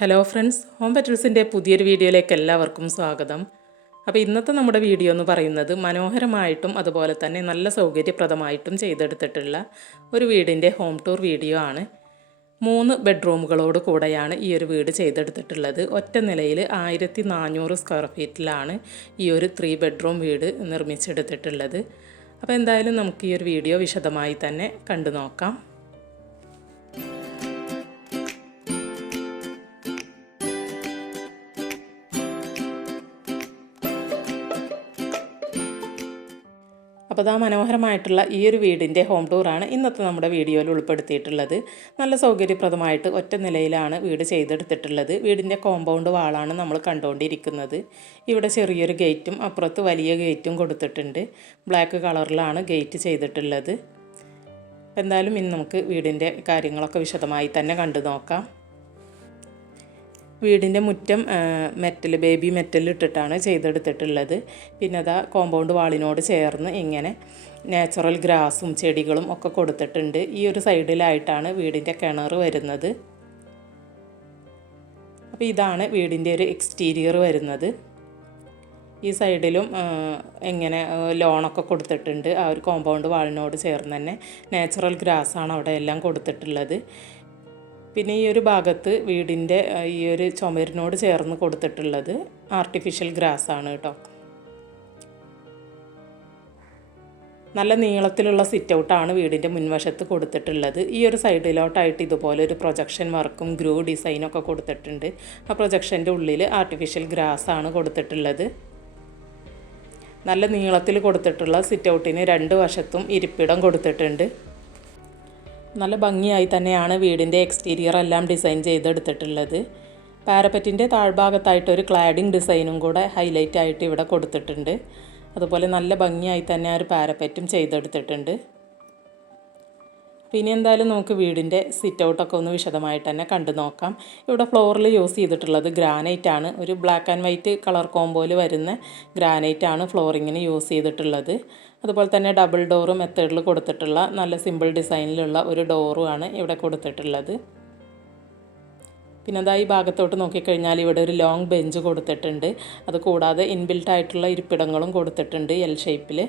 Hello friends, home പെറ്റൽസിൻ്റെ പുതിയൊരു വീഡിയോയിലേക്ക് എല്ലാവർക്കും സ്വാഗതം. അപ്പോൾ ഇന്നത്തെ നമ്മുടെ വീഡിയോ എന്ന് പറയുന്നത് മനോഹരമായിട്ടും അതുപോലെ തന്നെ നല്ല സൗകര്യപ്രദമായിട്ടും ചെയ്തെടുത്തിട്ടുള്ള ഒരു വീടിൻ്റെ ഹോം ടൂർ വീഡിയോ ആണ്. 3 ബെഡ്റൂമുകളോട് കൂടെയാണ് ഈ ഒരു വീട് ചെയ്തെടുത്തിട്ടുള്ളത്. ഒറ്റ നിലയിൽ 1400 സ്ക്വയർ ഫീറ്റിലാണ് ഈ ഒരു 3 ബെഡ്റൂം വീട് നിർമ്മിച്ചെടുത്തിട്ടുള്ളത്. അപ്പോൾ എന്തായാലും നമുക്ക് ഈ ഒരു വീഡിയോ വിശദമായി തന്നെ കണ്ടു നോക്കാം. അപ്പോൾ മനോഹരമായിട്ടുള്ള ഈ ഒരു വീടിൻ്റെ ഹോം ടൂറാണ് ഇന്നത്തെ നമ്മുടെ വീഡിയോയിൽ ഉൾപ്പെടുത്തിയിട്ടുള്ളത്. നല്ല സൗകര്യപ്രദമായിട്ട് ഒറ്റ നിലയിലാണ് വീട് ചെയ്തെടുത്തിട്ടുള്ളത്. വീടിൻ്റെ കോമ്പൗണ്ട് വാളാണ് നമ്മൾ കണ്ടുകൊണ്ടിരിക്കുന്നത്. ഇവിടെ ചെറിയൊരു ഗേറ്റും അപ്പുറത്ത് വലിയ ഗേറ്റും കൊടുത്തിട്ടുണ്ട്. ബ്ലാക്ക് കളറിലാണ് ഗേറ്റ് ചെയ്തിട്ടുള്ളത്. എന്തായാലും ഇന്ന് നമുക്ക് വീടിൻ്റെ കാര്യങ്ങളൊക്കെ വിശദമായി തന്നെ കണ്ടു നോക്കാം. വീടിൻ്റെ മുറ്റം ബേബി മെറ്റൽ ഇട്ടിട്ടാണ് ചെയ്തെടുത്തിട്ടുള്ളത്. പിന്നെ അതാ കോമ്പൗണ്ട് വാളിനോട് ചേർന്ന് ഇങ്ങനെ നാച്ചുറൽ ഗ്രാസും ചെടികളും ഒക്കെ കൊടുത്തിട്ടുണ്ട്. ഈ ഒരു സൈഡിലായിട്ടാണ് വീടിൻ്റെ കിണർ വരുന്നത്. അപ്പോൾ ഇതാണ് വീടിൻ്റെ ഒരു എക്സ്റ്റീരിയർ വരുന്നത്. ഈ സൈഡിലും ഇങ്ങനെ ലോണൊക്കെ കൊടുത്തിട്ടുണ്ട്. ആ ഒരു കോമ്പൗണ്ട് വാളിനോട് ചേർന്ന് തന്നെ നാച്ചുറൽ ഗ്രാസാണ് അവിടെ എല്ലാം കൊടുത്തിട്ടുള്ളത്. പിന്നെ ഈ ഒരു ഭാഗത്ത് വീടിൻ്റെ ഈ ഒരു ചുമരിനോട് ചേർന്ന് കൊടുത്തിട്ടുള്ളത് ആർട്ടിഫിഷ്യൽ ഗ്രാസാണ് കേട്ടോ. നല്ല നീളത്തിലുള്ള സിറ്റ് ഔട്ടാണ് വീടിൻ്റെ മുൻവശത്ത് കൊടുത്തിട്ടുള്ളത്. ഈ ഒരു സൈഡിലോട്ടായിട്ട് ഇതുപോലെ ഒരു പ്രൊജക്ഷൻ വർക്കും ഗ്രൂ ഡിസൈനൊക്കെ കൊടുത്തിട്ടുണ്ട്. ആ പ്രൊജക്ഷൻ്റെ ഉള്ളിൽ ആർട്ടിഫിഷ്യൽ ഗ്രാസാണ് കൊടുത്തിട്ടുള്ളത്. നല്ല നീളത്തിൽ കൊടുത്തിട്ടുള്ള സിറ്റ് ഔട്ടിന് 2 വശത്തും ഇരിപ്പിടം കൊടുത്തിട്ടുണ്ട്. നല്ല ഭംഗിയായി തന്നെയാണ് വീടിൻ്റെ എക്സ്റ്റീരിയർ എല്ലാം ഡിസൈൻ ചെയ്തെടുത്തിട്ടുള്ളത്. പാരപ്പറ്റിൻ്റെ താഴ്ഭാഗത്തായിട്ട് ഒരു ക്ലാഡിംഗ് ഡിസൈനും കൂടെ ഹൈലൈറ്റ് ആയിട്ട് ഇവിടെ കൊടുത്തിട്ടുണ്ട്. അതുപോലെ നല്ല ഭംഗിയായി തന്നെ ആ ഒരു പാരപ്പറ്റും ചെയ്തെടുത്തിട്ടുണ്ട്. പിന്നെ എന്തായാലും നമുക്ക് വീടിൻ്റെ സിറ്റ് ഔട്ടൊക്കെ ഒന്ന് വിശദമായിട്ട് തന്നെ കണ്ടു നോക്കാം. ഇവിടെ ഫ്ലോറിൽ യൂസ് ചെയ്തിട്ടുള്ളത് ഗ്രാനൈറ്റ് ആണ്. ഒരു ബ്ലാക്ക് ആൻഡ് വൈറ്റ് കളർ കോമ്പോയിൽ വരുന്ന ഗ്രാനൈറ്റ് ആണ് ഫ്ലോറിങ്ങിന് യൂസ് ചെയ്തിട്ടുള്ളത്. അതുപോലെ തന്നെ ഡബിൾ ഡോറ് മെത്തേഡിൽ കൊടുത്തിട്ടുള്ള നല്ല സിമ്പിൾ ഡിസൈനിലുള്ള ഒരു ഡോറുമാണ് ഇവിടെ കൊടുത്തിട്ടുള്ളത്. പിന്നെ ഈ ഭാഗത്തോട്ട് നോക്കിക്കഴിഞ്ഞാൽ ഇവിടെ ഒരു ലോങ് ബെഞ്ച് കൊടുത്തിട്ടുണ്ട്. അതുകൂടാതെ ഇൻബിൽട്ട് ആയിട്ടുള്ള ഇരിപ്പിടങ്ങളും കൊടുത്തിട്ടുണ്ട് എൽ ഷേപ്പിൽ.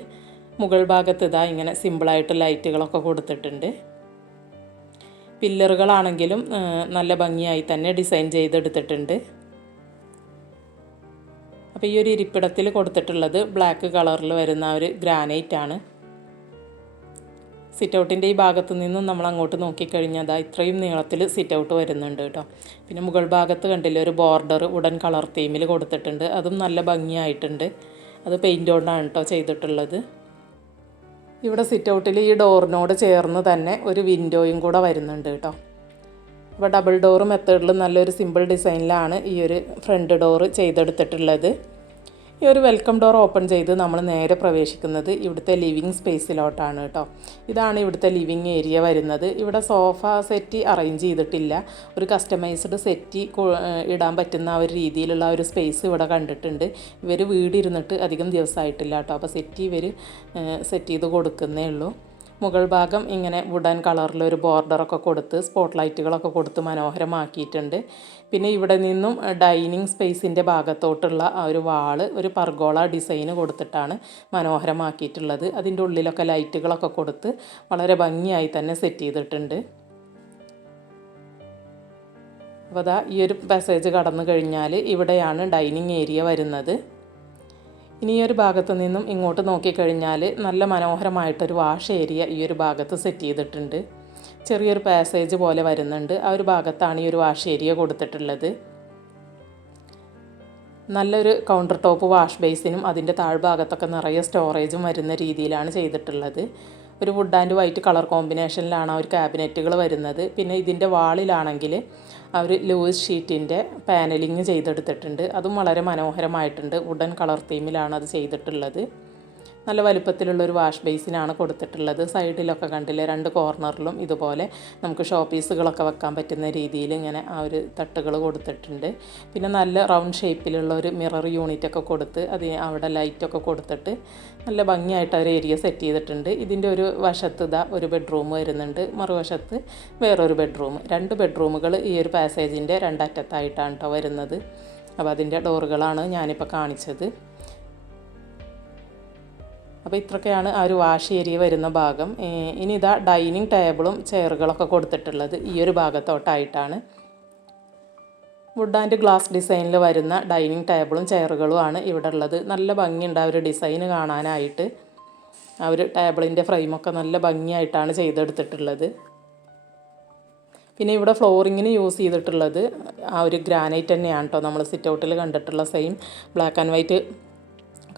മുകൾ ഭാഗത്ത് ഇങ്ങനെ സിമ്പിളായിട്ട് ലൈറ്റുകളൊക്കെ കൊടുത്തിട്ടുണ്ട്. പില്ലറുകളാണെങ്കിലും നല്ല ഭംഗിയായി തന്നെ ഡിസൈൻ ചെയ്തെടുത്തിട്ടുണ്ട്. അപ്പോൾ ഈ ഒരു ഇരിപ്പിടത്തിൽ കൊടുത്തിട്ടുള്ളത് ബ്ലാക്ക് കളറിൽ വരുന്ന ഒരു ഗ്രാനൈറ്റ് ആണ്. സിറ്റ് ഔട്ടിൻ്റെ ഈ ഭാഗത്തു നിന്നും നമ്മൾ അങ്ങോട്ട് നോക്കിക്കഴിഞ്ഞാൽ ഇത്രയും നീളത്തിൽ സിറ്റ് ഔട്ട് വരുന്നുണ്ട് കേട്ടോ. പിന്നെ മുകൾ ഭാഗത്ത് കണ്ടില്ലേ ഒരു ബോർഡർ വുഡൻ കളർ തീമിൽ കൊടുത്തിട്ടുണ്ട്. അതും നല്ല ഭംഗിയായിട്ടുണ്ട്. അത് പെയിൻ്റ് കൊണ്ടാണ് കേട്ടോ ചെയ്തിട്ടുള്ളത്. ഇവിടെ സിറ്റ് ഔട്ടിൽ ഈ ഡോറിനോട് ചേർന്ന് തന്നെ ഒരു വിൻഡോയും കൂടെ വരുന്നുണ്ട് കേട്ടോ. അപ്പോൾ ഡബിൾ ഡോറ് മെത്തേഡിൽ നല്ലൊരു സിമ്പിൾ ഡിസൈനിലാണ് ഈ ഒരു ഫ്രണ്ട് ഡോറ് ചെയ്തെടുത്തിട്ടുള്ളത്. ഈ ഒരു വെൽക്കം ഡോർ ഓപ്പൺ ചെയ്ത് നമ്മൾ നേരെ പ്രവേശിക്കുന്നത് ഇവിടുത്തെ ലിവിങ് സ്പേസിലോട്ടാണ് കേട്ടോ. ഇതാണ് ഇവിടുത്തെ ലിവിങ് ഏരിയ വരുന്നത്. ഇവിടെ സോഫ സെറ്റ് അറേഞ്ച് ചെയ്തിട്ടില്ല. ഒരു കസ്റ്റമൈസ്ഡ് സെറ്റ് ഇടാൻ പറ്റുന്ന ഒരു രീതിയിലുള്ള ഒരു സ്പേസ് ഇവിടെ കണ്ടിട്ടുണ്ട്. ഇവർ വീടിരുന്നിട്ട് അധികം ദിവസമായിട്ടില്ല കേട്ടോ. അപ്പോൾ ഇവർ സെറ്റ് ചെയ്ത് കൊടുക്കുന്നേ ഉള്ളൂ. മുകൾ ഭാഗം ഇങ്ങനെ വുഡൻ കളറിലൊരു ബോർഡറൊക്കെ കൊടുത്ത് സ്പോട്ട് ലൈറ്റുകളൊക്കെ കൊടുത്ത് മനോഹരമാക്കിയിട്ടുണ്ട്. പിന്നെ ഇവിടെ നിന്നും ഡൈനിങ് സ്പേസിൻ്റെ ഭാഗത്തോട്ടുള്ള ആ ഒരു വാള് ഒരു പർഗോള ഡിസൈന് കൊടുത്തിട്ടാണ് മനോഹരമാക്കിയിട്ടുള്ളത്. അതിൻ്റെ ഉള്ളിലൊക്കെ ലൈറ്റുകളൊക്കെ കൊടുത്ത് വളരെ ഭംഗിയായി തന്നെ സെറ്റ് ചെയ്തിട്ടുണ്ട്. അപ്പോൾ ഈ ഒരു പാസേജ് കടന്നു കഴിഞ്ഞാൽ ഇവിടെയാണ് ഡൈനിങ് ഏരിയ വരുന്നത്. ഇനി ഈ ഒരു ഭാഗത്തു നിന്നും ഇങ്ങോട്ട് നോക്കിക്കഴിഞ്ഞാൽ നല്ല മനോഹരമായിട്ടൊരു വാഷ് ഏരിയ ഈ ഒരു ഭാഗത്ത് സെറ്റ് ചെയ്തിട്ടുണ്ട്. ചെറിയൊരു പാസേജ് പോലെ വരുന്നുണ്ട്. ആ ഒരു ഭാഗത്താണ് ഈ ഒരു വാഷ് ഏരിയ കൊടുത്തിട്ടുള്ളത്. നല്ലൊരു കൗണ്ടർ ടോപ്പ് വാഷ് ബേസിനും അതിൻ്റെ താഴ്ഭാഗത്തൊക്കെ നിറയെ സ്റ്റോറേജും വരുന്ന രീതിയിലാണ് ചെയ്തിട്ടുള്ളത്. ഒരു വുഡ് ആൻഡ് വൈറ്റ് കളർ കോമ്പിനേഷനിലാണ് ആ ഒരു ക്യാബിനറ്റുകൾ വരുന്നത്. പിന്നെ ഇതിൻ്റെ വാളിലാണെങ്കിൽ ആ ഒരു ലൂസ് ഷീറ്റിൻ്റെ പാനലിങ് ചെയ്തെടുത്തിട്ടുണ്ട്. അതും വളരെ മനോഹരമായിട്ടുണ്ട്. വുഡൻ കളർ തീമിലാണ് അത് ചെയ്തിട്ടുള്ളത്. നല്ല വലുപ്പത്തിലുള്ളൊരു വാഷ് ബേസിനാണ് കൊടുത്തിട്ടുള്ളത്. സൈഡിലൊക്കെ കണ്ടില്ലേ, 2 കോർണറിലും ഇതുപോലെ നമുക്ക് ഷോ പീസുകളൊക്കെ വെക്കാൻ പറ്റുന്ന രീതിയിൽ ഇങ്ങനെ ആ ഒരു തട്ടുകൾ കൊടുത്തിട്ടുണ്ട്. പിന്നെ നല്ല റൗണ്ട് ഷേപ്പിലുള്ള ഒരു മിറർ യൂണിറ്റൊക്കെ കൊടുത്ത് അവിടെ ലൈറ്റൊക്കെ കൊടുത്തിട്ട് നല്ല ഭംഗിയായിട്ട് ഒരു ഏരിയ സെറ്റ് ചെയ്തിട്ടുണ്ട്. ഇതിൻ്റെ ഒരു വശത്ത് ഒരു ബെഡ്റൂം വരുന്നുണ്ട്, മറുവശത്ത് വേറൊരു ബെഡ്റൂം. 2 ബെഡ്റൂമുകൾ ഈ ഒരു പാസേജിൻ്റെ 2 അറ്റത്തായിട്ടാണ് കേട്ടോ വരുന്നത്. അപ്പോൾ അതിൻ്റെ ഡോറുകളാണ് ഞാനിപ്പോൾ കാണിച്ചത്. അപ്പോൾ ഇത്രയൊക്കെയാണ് ആ ഒരു വാഷ് ഏരിയ വരുന്ന ഭാഗം. ഇനി ഇതാ ഡൈനിങ് ടേബിളും ചെയറുകളൊക്കെ കൊടുത്തിട്ടുള്ളത് ഈ ഒരു ഭാഗത്തോട്ടായിട്ടാണ്. വുഡ് ആൻഡ് ഗ്ലാസ് ഡിസൈനിൽ വരുന്ന ഡൈനിങ് ടേബിളും ചെയറുകളുമാണ് ഇവിടെ ഉള്ളത്. നല്ല ഭംഗിയുണ്ട് ആ ഒരു ഡിസൈൻ കാണാനായിട്ട്. ആ ഒരു ടേബിളിൻ്റെ ഫ്രെയിമൊക്കെ നല്ല ഭംഗിയായിട്ടാണ് ചെയ്തെടുത്തിട്ടുള്ളത്. പിന്നെ ഇവിടെ ഫ്ലോറിങ്ങിന് യൂസ് ചെയ്തിട്ടുള്ളത് ആ ഒരു ഗ്രാനൈറ്റ് തന്നെയാണ് കേട്ടോ. നമ്മൾ സിറ്റ് ഔട്ടിൽ കണ്ടിട്ടുള്ള same black and white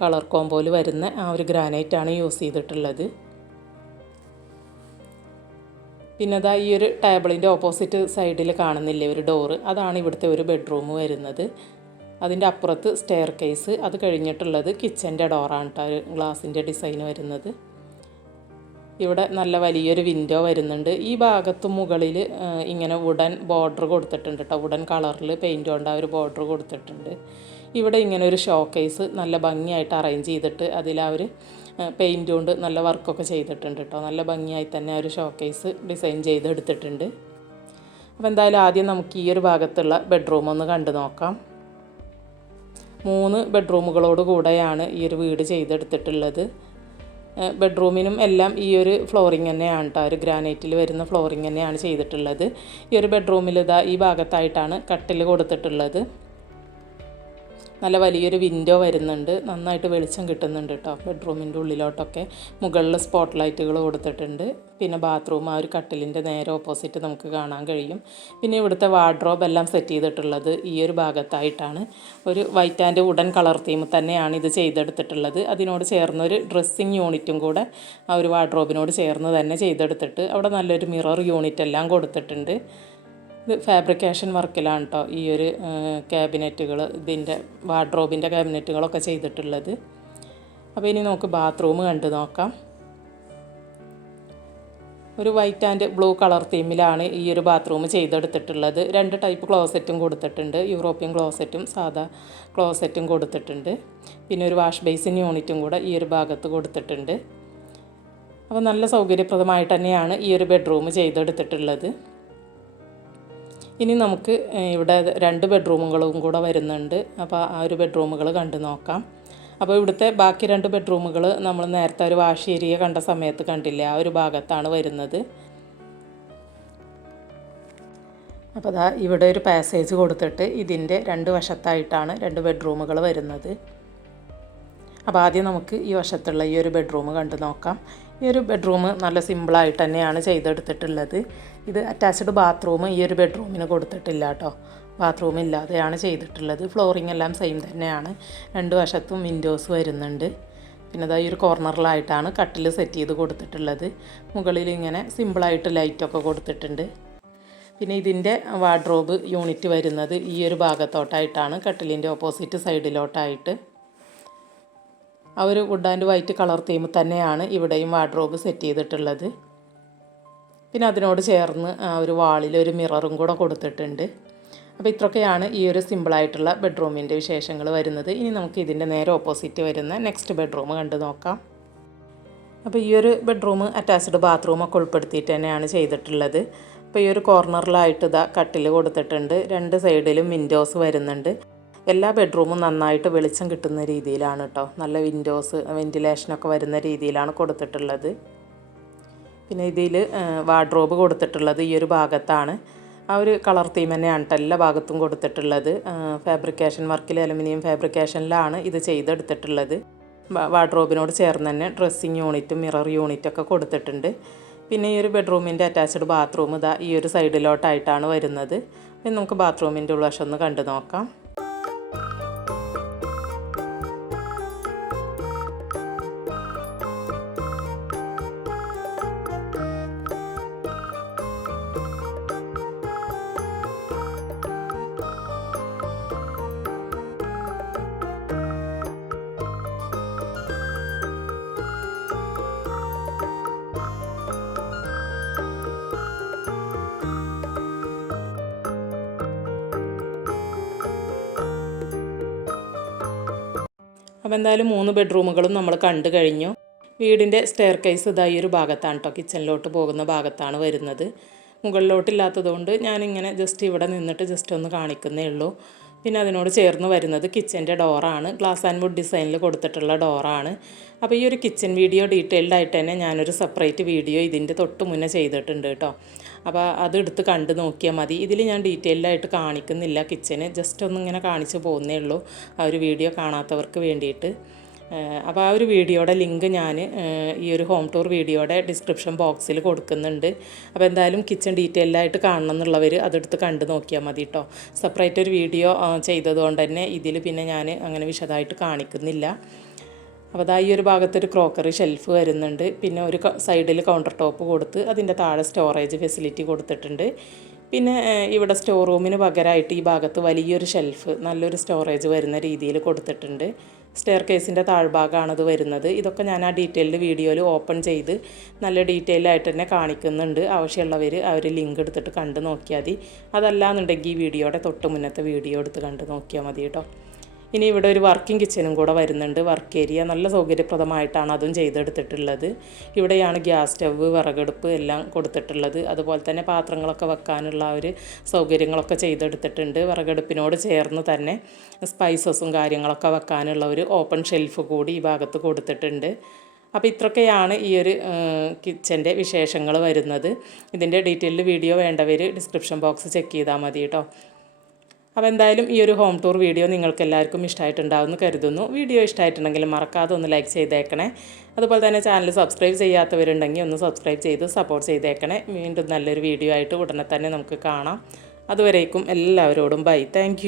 colour കോമ്പോയിൽ വരുന്ന ആ ഒരു ഗ്രാനൈറ്റാണ് യൂസ് ചെയ്തിട്ടുള്ളത്. പിന്നെ അതാ ഈ ഒരു ടേബിളിൻ്റെ ഓപ്പോസിറ്റ് സൈഡിൽ കാണുന്നില്ലേ ഒരു ഡോറ്, അതാണ് ഇവിടുത്തെ ഒരു ബെഡ്റൂം വരുന്നത്. അതിൻ്റെ അപ്പുറത്ത് സ്റ്റെയർ കേസ്, അത് കഴിഞ്ഞിട്ടുള്ളത് കിച്ചൻ്റെ ഡോറാണ് കേട്ടോ, ഒരു ഗ്ലാസിൻ്റെ ഡിസൈൻ വരുന്നത്. ഇവിടെ നല്ല വലിയൊരു വിൻഡോ വരുന്നുണ്ട്. ഈ ഭാഗത്ത് മുകളിൽ ഇങ്ങനെ വുഡൻ ബോർഡർ കൊടുത്തിട്ടുണ്ട് കേട്ടോ, വുഡൻ കളറിൽ പെയിൻറ് കൊണ്ട് ആ ഒരു ബോർഡർ കൊടുത്തിട്ടുണ്ട്. ഇവിടെ ഇങ്ങനെ ഒരു ഷോ കേസ് നല്ല ഭംഗിയായിട്ട് അറേഞ്ച് ചെയ്തിട്ട് അതിൽ ആ ഒരു പെയിൻറ് കൊണ്ട് നല്ല വർക്കൊക്കെ ചെയ്തിട്ടുണ്ട് കേട്ടോ. നല്ല ഭംഗിയായി തന്നെ ആ ഒരു ഷോ കേസ് ഡിസൈൻ ചെയ്തെടുത്തിട്ടുണ്ട്. അപ്പോൾ എന്തായാലും ആദ്യം നമുക്ക് ഈ ഒരു ഭാഗത്തുള്ള ബെഡ്റൂം ഒന്ന് കണ്ടു നോക്കാം. 3 ബെഡ്റൂമുകളോട് കൂടെയാണ് ഈ ഒരു വീട് ചെയ്തെടുത്തിട്ടുള്ളത്. ബെഡ്റൂമിനും എല്ലാം ഈ ഒരു ഫ്ലോറിങ് തന്നെയാണ് കേട്ടോ, ഒരു ഗ്രാനൈറ്റിൽ വരുന്ന ഫ്ലോറിങ് തന്നെയാണ് ചെയ്തിട്ടുള്ളത്. ഈ ഒരു ബെഡ്റൂമിൽ ഈ ഭാഗത്തായിട്ടാണ് കട്ടിൽ കൊടുത്തിട്ടുള്ളത്. നല്ല വലിയൊരു വിൻഡോ വരുന്നുണ്ട്, നന്നായിട്ട് വെളിച്ചം കിട്ടുന്നുണ്ട് കേട്ടോ ബെഡ്റൂമിൻ്റെ ഉള്ളിലോട്ടൊക്കെ. മുകളിൽ സ്പോട്ട് ലൈറ്റുകൾ കൊടുത്തിട്ടുണ്ട്. പിന്നെ ബാത്റൂം ആ ഒരു കട്ടിലിൻ്റെ നേരെ ഓപ്പോസിറ്റ് നമുക്ക് കാണാൻ കഴിയും. പിന്നെ ഇവിടുത്തെ വാർഡ്രോബ് എല്ലാം സെറ്റ് ചെയ്തിട്ടുള്ളത് ഈ ഒരു ഭാഗത്തായിട്ടാണ്. ഒരു white and wooden colour theme തന്നെയാണ് ഇത് ചെയ്തെടുത്തിട്ടുള്ളത്. അതിനോട് ചേർന്നൊരു ഡ്രസ്സിങ് യൂണിറ്റും കൂടെ ആ ഒരു വാർഡ്രോബിനോട് ചേർന്ന് തന്നെ ചെയ്തെടുത്തിട്ട് അവിടെ നല്ലൊരു മിറർ യൂണിറ്റ് എല്ലാം കൊടുത്തിട്ടുണ്ട്. ഇത് ഫാബ്രിക്കേഷൻ വർക്കിലാണ് കേട്ടോ ഈ ഒരു ക്യാബിനറ്റുകൾ, ഇതിൻ്റെ വാർഡ്രോബിൻ്റെ ക്യാബിനറ്റുകളൊക്കെ ചെയ്തിട്ടുള്ളത്. അപ്പോൾ ഇനി നമുക്ക് ബാത്റൂം കണ്ടു നോക്കാം. ഒരു വൈറ്റ് ആൻഡ് ബ്ലൂ കളർ തീമിലാണ് ഈ ഒരു ബാത്റൂം ചെയ്തെടുത്തിട്ടുള്ളത്. 2 ടൈപ്പ് ക്ലോസറ്റും കൊടുത്തിട്ടുണ്ട്, യൂറോപ്യൻ ക്ലോസറ്റും സാധാ ക്ലോസറ്റും കൊടുത്തിട്ടുണ്ട്. പിന്നെ ഒരു വാഷ് ബേസിൻ യൂണിറ്റും കൂടെ ഈ ഒരു ഭാഗത്ത് കൊടുത്തിട്ടുണ്ട്. അപ്പോൾ നല്ല സൗകര്യപ്രദമായിട്ട് തന്നെയാണ് ഈ ഒരു ബെഡ്റൂം ചെയ്തെടുത്തിട്ടുള്ളത്. ഇനി നമുക്ക് ഇവിടെ 2 ബെഡ്റൂമുകളും കൂടെ വരുന്നുണ്ട്. അപ്പോൾ ആ ഒരു ബെഡ്റൂമുകൾ കണ്ടു നോക്കാം. അപ്പോൾ ഇവിടുത്തെ ബാക്കി 2 ബെഡ്റൂമുകൾ നമ്മൾ നേരത്തെ ഒരു വാഷ് ഏരിയ കണ്ട സമയത്ത് കണ്ടില്ലേ, ആ ഒരു ഭാഗത്താണ് വരുന്നത്. അപ്പോൾ അതാ ഇവിടെ ഒരു പാസേജ് കൊടുത്തിട്ട് ഇതിൻ്റെ 2 വശത്തായിട്ടാണ് 2 ബെഡ്റൂമുകൾ വരുന്നത്. അപ്പോൾ ആദ്യം നമുക്ക് ഈ വശത്തുള്ള ഈ ഒരു ബെഡ്റൂം കണ്ടു നോക്കാം. ഈ ഒരു ബെഡ്റൂം നല്ല സിമ്പിളായിട്ട് തന്നെയാണ് ചെയ്തെടുത്തിട്ടുള്ളത്. ഇത് അറ്റാച്ച്ഡ് ബാത്റൂം ഈ ഒരു ബെഡ്റൂമിന് കൊടുത്തിട്ടില്ല കേട്ടോ, ബാത്റൂം ഇല്ലാതെയാണ് ചെയ്തിട്ടുള്ളത്. ഫ്ലോറിംഗ് എല്ലാം സെയിം തന്നെയാണ്. 2 വശത്തും വിൻഡോസ് വരുന്നുണ്ട്. പിന്നെ അതാ ഈ ഒരു കോർണറിലായിട്ടാണ് കട്ടിൽ സെറ്റ് ചെയ്ത് കൊടുത്തിട്ടുള്ളത്. മുകളിൽ ഇങ്ങനെ സിമ്പിളായിട്ട് ലൈറ്റൊക്കെ കൊടുത്തിട്ടുണ്ട്. പിന്നെ ഇതിൻ്റെ വാർഡ്രോബ് യൂണിറ്റ് വരുന്നത് ഈ ഒരു ഭാഗത്തോട്ടായിട്ടാണ്, കട്ടിലിൻ്റെ ഓപ്പോസിറ്റ് സൈഡിലോട്ടായിട്ട്. ആ ഒരു would and white colour theme തന്നെയാണ് ഇവിടെയും വാർഡ്രോബ് സെറ്റ് ചെയ്തിട്ടുള്ളത്. പിന്നെ അതിനോട് ചേർന്ന് ആ ഒരു വാളിൽ ഒരു മിററും കൂടെ കൊടുത്തിട്ടുണ്ട്. അപ്പോൾ ഇത്രയൊക്കെയാണ് ഈ ഒരു സിമ്പിളായിട്ടുള്ള ബെഡ്റൂമിൻ്റെ വിശേഷങ്ങൾ വരുന്നത്. ഇനി നമുക്ക് ഇതിൻ്റെ നേരെ ഓപ്പോസിറ്റ് വരുന്ന നെക്സ്റ്റ് ബെഡ്റൂം കണ്ടു നോക്കാം. അപ്പോൾ ഈ ഒരു ബെഡ്റൂം അറ്റാച്ച്ഡ് ബാത്റൂമൊക്കെ ഉൾപ്പെടുത്തിയിട്ട് തന്നെയാണ് ചെയ്തിട്ടുള്ളത്. അപ്പോൾ ഈ ഒരു കോർണറിലായിട്ട് കട്ടിൽ കൊടുത്തിട്ടുണ്ട്. 2 സൈഡിലും വിൻഡോസ് വരുന്നുണ്ട്. എല്ലാ ബെഡ്റൂമും നന്നായിട്ട് വെളിച്ചം കിട്ടുന്ന രീതിയിലാണ് കേട്ടോ, നല്ല വിൻഡോസ് വെൻറ്റിലേഷനൊക്കെ വരുന്ന രീതിയിലാണ് കൊടുത്തിട്ടുള്ളത്. പിന്നെ ഇതിൽ വാർഡ്രോബ് കൊടുത്തിട്ടുള്ളത് ഈ ഒരു ഭാഗത്താണ്. ആ ഒരു കളർ തീം തന്നെയാണ് കേട്ടോ എല്ലാ ഭാഗത്തും കൊടുത്തിട്ടുള്ളത്. ഫാബ്രിക്കേഷൻ വർക്കിൽ അലുമിനിയം ഫാബ്രിക്കേഷനിലാണ് ഇത് ചെയ്തെടുത്തിട്ടുള്ളത്. വാർഡ്രോബിനോട് ചേർന്ന് തന്നെ ഡ്രസ്സിങ് യൂണിറ്റും മിറർ യൂണിറ്റൊക്കെ കൊടുത്തിട്ടുണ്ട്. പിന്നെ ഈ ഒരു ബെഡ്റൂമിൻ്റെ അറ്റാച്ച്ഡ് ബാത്റൂം ഈ ഒരു സൈഡിലോട്ടായിട്ടാണ് വരുന്നത്. പിന്നെ നമുക്ക് ബാത്റൂമിൻ്റെ ഉൾവശം ഒന്ന് കണ്ടു നോക്കാം. അപ്പോൾ എന്തായാലും 3 ബെഡ്റൂമുകളും നമ്മൾ കണ്ടു കഴിഞ്ഞു. വീടിൻ്റെ സ്റ്റെയർ കേസ് ഇതായി ഒരു ഭാഗത്താണ് കേട്ടോ, കിച്ചണിലോട്ട് പോകുന്ന ഭാഗത്താണ് വരുന്നത്. മുകളിലോട്ടില്ലാത്തതുകൊണ്ട് ഞാനിങ്ങനെ ജസ്റ്റ് ഇവിടെ നിന്നിട്ട് ജസ്റ്റ് ഒന്ന് കാണിക്കുന്നേ ഉള്ളൂ. പിന്നെ അതിനോട് ചേർന്ന് വരുന്നത് കിച്ചൻ്റെ ഡോറാണ്. ഗ്ലാസ് ആൻഡ് വുഡ് ഡിസൈനിൽ കൊടുത്തിട്ടുള്ള ഡോറാണ്. അപ്പോൾ ഈ ഒരു കിച്ചൺ വീഡിയോ ഡീറ്റെയിൽഡ് ആയിട്ട് തന്നെ ഞാനൊരു സെപ്പറേറ്റ് വീഡിയോ ഇതിൻ്റെ തൊട്ട് മുന്നേ ചെയ്തിട്ടുണ്ട് കേട്ടോ. അപ്പോൾ അതെടുത്ത് കണ്ട് നോക്കിയാൽ മതി. ഇതിൽ ഞാൻ ഡീറ്റെയിൽഡായിട്ട് കാണിക്കുന്നില്ല കിച്ചന്, ജസ്റ്റ് ഒന്നിങ്ങനെ കാണിച്ച് പോകുന്നേ ഉള്ളൂ ആ ഒരു വീഡിയോ കാണാത്തവർക്ക് വേണ്ടിയിട്ട്. അപ്പോൾ ആ ഒരു വീഡിയോയുടെ ലിങ്ക് ഞാൻ ഈ ഒരു ഹോം ടൂർ വീഡിയോയുടെ ഡിസ്ക്രിപ്ഷൻ ബോക്സിൽ കൊടുക്കുന്നുണ്ട്. അപ്പോൾ എന്തായാലും കിച്ചൺ ഡീറ്റെയിൽഡായിട്ട് കാണണം എന്നുള്ളവർ അതെടുത്ത് കണ്ട് നോക്കിയാൽ മതി കേട്ടോ. സെപ്പറേറ്റ് ഒരു വീഡിയോ ചെയ്തതുകൊണ്ട് തന്നെ ഇതിൽ പിന്നെ ഞാൻ അങ്ങനെ വിശദമായിട്ട് കാണിക്കുന്നില്ല. അപ്പോൾ അതാ ഈ ഒരു ഭാഗത്തൊരു ക്രോക്കറി ഷെൽഫ് വരുന്നുണ്ട്. പിന്നെ ഒരു സൈഡിൽ കൗണ്ടർ ടോപ്പ് കൊടുത്ത് അതിൻ്റെ താഴെ സ്റ്റോറേജ് ഫെസിലിറ്റി കൊടുത്തിട്ടുണ്ട്. പിന്നെ ഇവിടെ സ്റ്റോർ റൂമിന് പകരമായിട്ട് ഈ ഭാഗത്ത് വലിയൊരു ഷെൽഫ്, നല്ലൊരു സ്റ്റോറേജ് വരുന്ന രീതിയിൽ കൊടുത്തിട്ടുണ്ട്. സ്റ്റെയർ കേസിൻ്റെ താഴ്ഭാഗമാണത് വരുന്നത്. ഇതൊക്കെ ഞാൻ ആ ഡീറ്റെയിൽഡ് വീഡിയോയിൽ ഓപ്പൺ ചെയ്ത് നല്ല ഡീറ്റെയിൽ ആയിട്ട് തന്നെ കാണിക്കുന്നുണ്ട്. ആവശ്യമുള്ളവർ അവർ ലിങ്ക് എടുത്തിട്ട് കണ്ട് നോക്കിയാൽ മതി. അതല്ലാന്നുണ്ടെങ്കിൽ ഈ വീഡിയോയുടെ തൊട്ട് മുന്നത്തെ വീഡിയോ എടുത്ത് കണ്ട് നോക്കിയാൽ മതി കേട്ടോ. ഇനി ഇവിടെ ഒരു വർക്കിംഗ് കിച്ചനും കൂടെ വരുന്നുണ്ട്. വർക്ക് ഏരിയ നല്ല സൗകര്യപ്രദമായിട്ടാണ് അതും ചെയ്തെടുത്തിട്ടുള്ളത്. ഇവിടെയാണ് ഗ്യാസ് സ്റ്റവ്, വിറകടുപ്പ് എല്ലാം കൊടുത്തിട്ടുള്ളത്. അതുപോലെ തന്നെ പാത്രങ്ങളൊക്കെ വെക്കാനുള്ള ഒരു സൗകര്യങ്ങളൊക്കെ ചെയ്തെടുത്തിട്ടുണ്ട്. വിറകടുപ്പിനോട് ചേർന്ന് തന്നെ സ്പൈസസും കാര്യങ്ങളൊക്കെ വെക്കാനുള്ള ഒരു ഓപ്പൺ ഷെൽഫ് കൂടി ഈ ഭാഗത്ത് കൊടുത്തിട്ടുണ്ട്. അപ്പോൾ ഇത്രയൊക്കെയാണ് ഈ ഒരു കിച്ചൻ്റെ വിശേഷങ്ങൾ വരുന്നത്. ഇതിൻ്റെ ഡീറ്റെയിൽഡ് വീഡിയോ വേണ്ടവർ ഡിസ്ക്രിപ്ഷൻ ബോക്സ് ചെക്ക് ചെയ്താൽ മതി കേട്ടോ. അപ്പോൾ എന്തായാലും ഈ ഒരു ഹോം ടൂർ വീഡിയോ നിങ്ങൾക്ക് എല്ലാവർക്കും ഇഷ്ടമായിട്ടുണ്ടാവുമെന്ന് കരുതുന്നു. വീഡിയോ ഇഷ്ടമായിട്ടുണ്ടെങ്കിൽ മറക്കാതെ ഒന്ന് ലൈക്ക് ചെയ്തേക്കണേ. അതുപോലെ തന്നെ ചാനൽ സബ്സ്ക്രൈബ് ചെയ്യാത്തവരുണ്ടെങ്കിൽ ഒന്ന് സബ്സ്ക്രൈബ് ചെയ്ത് സപ്പോർട്ട് ചെയ്തേക്കണേ. വീണ്ടും നല്ലൊരു വീഡിയോ ആയിട്ട് ഉടനെ തന്നെ നമുക്ക് കാണാം. അതുവരേക്കും എല്ലാവരോടും ബൈ. താങ്ക്